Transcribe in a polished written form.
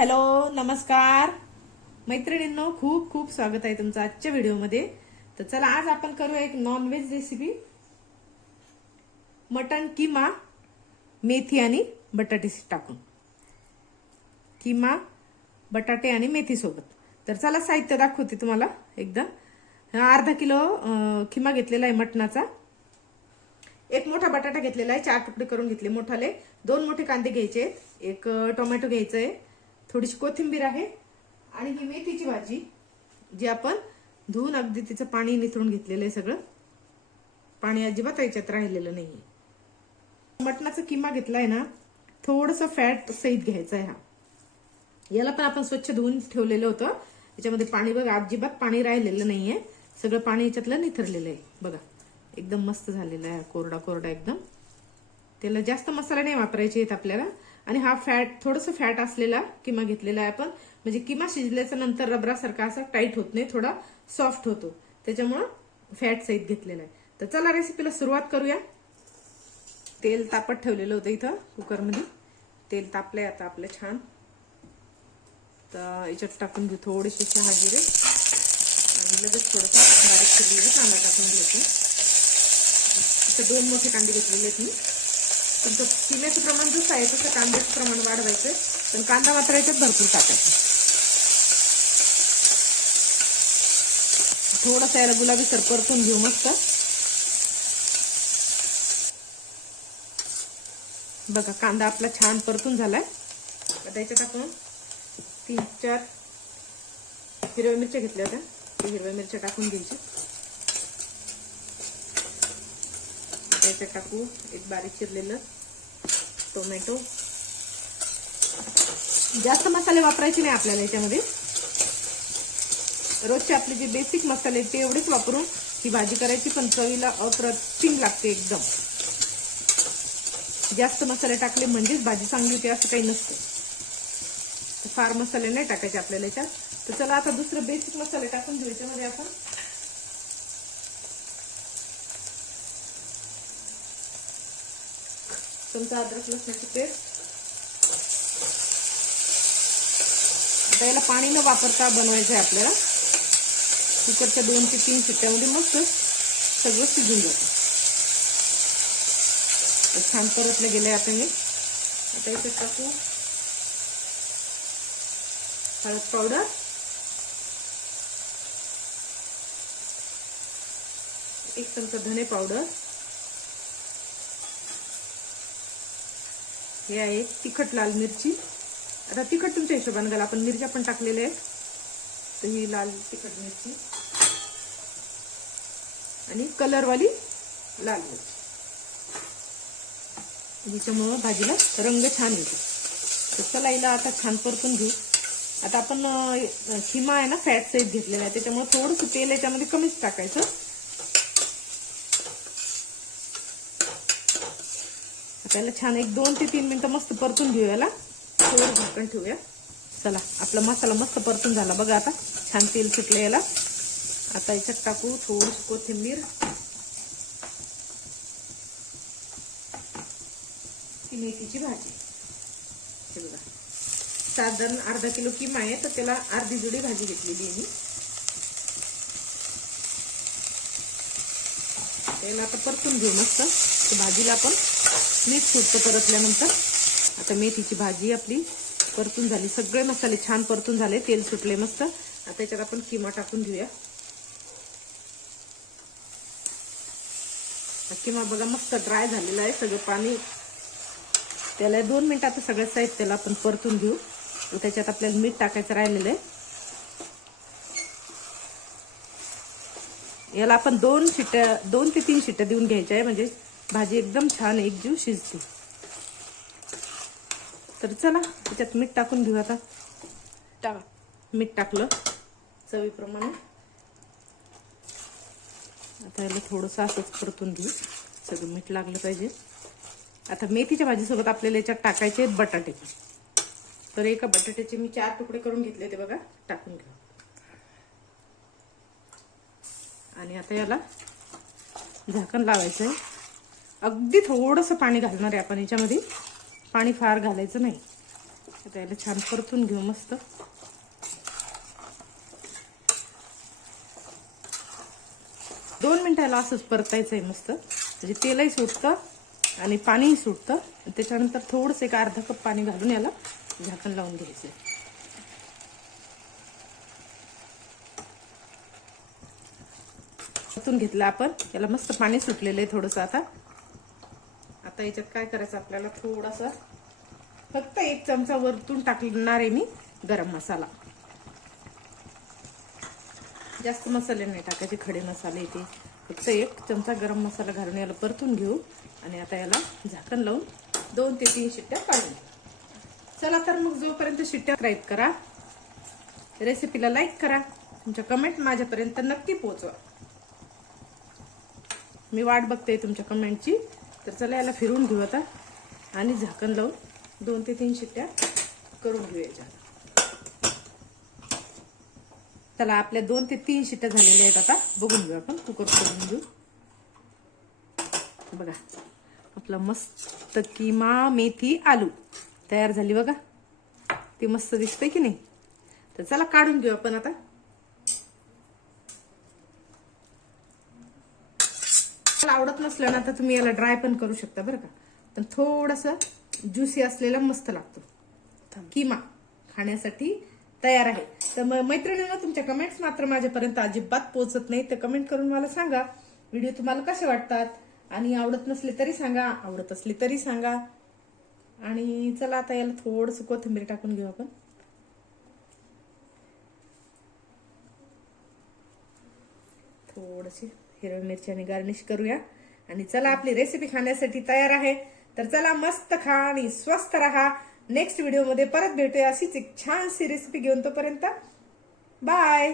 Hello नमस्कार मैत्रिणींनो, खूप खूप स्वागत आहे तुमचं आजच्या व्हिडिओमध्ये। तर चला आज आपण करूया एक नॉनव्हेज रेसिपी, मटन किमा मेथी आणि बटाटे टाकून। किमा बटाटे आणि मेथी सोबत। तर चला साहित्य दाखवते तुम्हाला एकदा। अर्धा किलो किमा घेतलेला आहे मटणाचा। एक मोठा बटाटा घेतलेला आहे, 4 तुकडे करून घेतले मोठाले। 2 मोठे कांदे घ्यायचे, एक टोमॅटो घ्यायचा आहे, थोडीशी कोथिंबीर आहे आणि ही मेथीची भाजी जी आपण धुवून अगदी तिचं पाणी निथळून घेतलेलं आहे। सगळं पाणी अजिबात याच्यात राहिलेलं नाहीये। मटणाचा किमा घेतलाय ना, थोडंसं फॅट सहित घ्यायचा आहे हा। याला पण आपण स्वच्छ धुवून ठेवलेलं होतं, याच्यामध्ये पाणी बघा अजिबात पाणी राहिलेलं नाहीये, सगळं पाणी याच्यातलं निथळलेलं आहे बघा। एकदम मस्त झालेला आहे, कोरडा कोरडा एकदम। त्याला जास्त मसाला नाही वापरायचे आहेत आपल्याला। आणि हा फॅट थोडंसं फॅट असलेला किमा घेतलेला आहे आपण, म्हणजे किमा शिजल्याच्या नंतर रबरासारखा असा टाईट होत नाही, थोडा सॉफ्ट होतो, त्याच्यामुळे फॅट सहित घेतलेला आहे। तर चला रेसिपीला सुरुवात करूया। तेल तापत ठेवलेलं होतं इथं कुकरमध्ये, तेल तापलंय आता आपलं छान। तर याच्यात टाकून घेऊ थोडेसे चहा जिरे आणि लगेच थोडासा बारीक चिरलेला कांदा टाकून घ्यायचा। इथं 2 मोठे कांदे घेतलेले आहेत मी। तुमचं किम्याचं प्रमाण जसं आहे तसं कांद्याचं प्रमाण वाढवायचं, पण कांदा मात्र याच्यात भरपूर टाकायचा। थोडासा याला गुलाबीसर परतून घेऊ मस्त। बघा कांदा आपला छान परतून झालाय। आता याच्यात आपण 3-4 हिरव्या मिरच्या घेतल्या होत्या, त्या हिरव्या मिरच्या टाकून घ्यायच्या। त्याच्यात टाकू एक बारीक चिरलेलं टोमॅटो। जास्त मसाले वापरायचे नाही आपल्याला याच्यामध्ये, रोजचे आपले जे बेसिक मसाले ते एवढेच वापरून ही भाजी करायची, पण चवीला अप्रतिम लागते एकदम। जास्त मसाले टाकले म्हणजेच भाजी चांगली होते असं काही नसतं, फार मसाले नाही टाकायचे आपल्याला याच्यात। तर चला आता दुसरं बेसिक मसाले टाकून घेऊ याच्यामध्ये आपण। चमचा अद्रक लसणाची पेस्ट। आता याला पाणी न वापरता बनवायचं आहे आपल्याला। कुकरच्या 2 ते 3 शिट्ट्यामध्ये मस्त सगळं शिजून जातं। छान परतलं गेलंय आता हे। आता याच्यात टाकू हळद पावडर, एक चमचा धने पावडर, हे आहे तिखट लाल मिरची। आता तिखट तुमच्या हिशोबाने घाला, आपण मिरच्या पण टाकलेल्या आहेत, तर ही लाल तिखट मिरची आणि कलरवाली लाल मिरची, ज्याच्यामुळे भाजीला रंग छान येतो। तर चला हिला आता छान परतून घेऊ। आता आपण किमा आहे ना फॅट सहित घेतलेला आहे, त्याच्यामुळे थोडंसं तेल याच्यामध्ये कमीच टाकायचं। त्याला छान एक 2 ते 3 मिनिटं मस्त परतून घेऊ, याला थोडं झाकण ठेवूया। चला आपला मसाला मस्त परतून झाला बघा, आता छान तेल सुटलं याला। आता याच्यात टाकू थोडीशी कोथिंबीर, मेथीची भाजी। हे बघा साधारण अर्धा किलो किमा आहे, तर त्याला अर्धी जुडी भाजी घेतलेली आहे मी। त्याला आता परतून घेऊ मस्त, तर भाजीला आपण मीठ सुटतं परतल्यानंतर। आता मेथीची भाजी आपली परतून झाली, सगळे मसाले छान परतून झाले, तेल सुटले मस्त। आता याच्यात आपण किमा टाकून घेऊया। किमा बघा मस्त ड्राय झालेला आहे, सगळं पाणी त्याला 2 मिनिटात सगळं साहित्याला आपण परतून घेऊ। त्याच्यात आपल्याला मीठ टाकायचं राहिलेलं आहे, याला आपण 2 ते 3 शिट्ट्या देऊन घ्यायच्या आहे, म्हणजे भाजी एकदम छान एकजीव शिजते। तर चला त्याच्यात मीठ टाकून घेऊ आता। मीठ टाकलं चवीप्रमाणे। आता याला थोडंसं असंच परतून घेऊ, सगळं मीठ लागलं पाहिजे। आता मेथीच्या भाजीसोबत आपल्याला याच्यात टाकायचे आहेत बटाटे। तर एका बटाट्याचे मी 4 तुकडे करून घेतले, ते बघा टाकून घेऊ। आणि आता याला झाकण लावायचं आहे। अगदी थोडंसं पाणी घालणार आहे आपण याच्यामध्ये, पाणी फार घालायचं नाही। त्याला छान परतून घेऊ मस्त. दोन मिनिटाला असंच परतायचं आहे मस्त, म्हणजे तेलही सुटतं आणि पाणीही सुटतं. त्याच्यानंतर थोडंसं एक अर्धा कप पाणी घालून याला झाकण लावून घ्यायचं. परतून घेतलं आपण, याला मस्त पाणी सुटलेलं आहे थोडंसं. आता याच्यात काय करायचं आपल्याला, थोडासा फक्त 1 चमचा वरतून टाकणार आहे मी गरम मसाला. जास्त मसाले नाही टाकायचे, खडे मसाले ते. फक्त 1 चमचा गरम मसाला घालून याला परतून घेऊ आणि आता याला झाकण लावून 2 ते 3 शिट्ट्या काढून घेऊ. चला तर मग जोपर्यंत शिट्ट्या सबस्क्राईब करा, रेसिपीला लाईक करा, तुमच्या कमेंट माझ्यापर्यंत नक्की पोहोचवा. मी वाट बघते तुमच्या कमेंटची. तर चला याला फिरून घेऊ आता आणि झाकण लावून 2 ते 3 शिट्ट्या करून घेऊ याच्या. चला आपल्या 2 ते 3 शिट्ट्या झालेल्या आहेत. आता बघून घेऊ आपण, कुकर करून घेऊ. बघा आपला मस्त किमा मेथी आलू तयार झाली बघा. ती मस्त दिसते की नाही. तर चला काढून घेऊ आपण आता. आवडत नसलं ना तर तुम्ही याला ड्राय पण करू शकता बरं का, पण थोडंसं ज्युसी असलेला मस्त लागतो. किमा खाण्यासाठी तयार आहे. तर मैत्रिणींनो, तुमच्या कमेंट्स मात्र माझ्यापर्यंत अजिबात पोहोचत नाही. तर कमेंट करून मला सांगा व्हिडिओ तुम्हाला कसे वाटतात, आणि आवडत नसले तरी सांगा, आवडत असले तरी सांगा. आणि चला आता याला थोडंसं कोथिंबीर टाकून घेऊ आपण. थोडीशी हिरव्या मिरच्याने गार्निश करूया आणि चला आपली रेसिपी खाण्यासाठी तयार आहे. तर चला मस्त खा आणि स्वस्त राहा. नेक्स्ट व्हिडिओ मध्ये परत भेटूया अशीच एक छानशी रेसिपी घेऊन. तोपर्यंत बाय.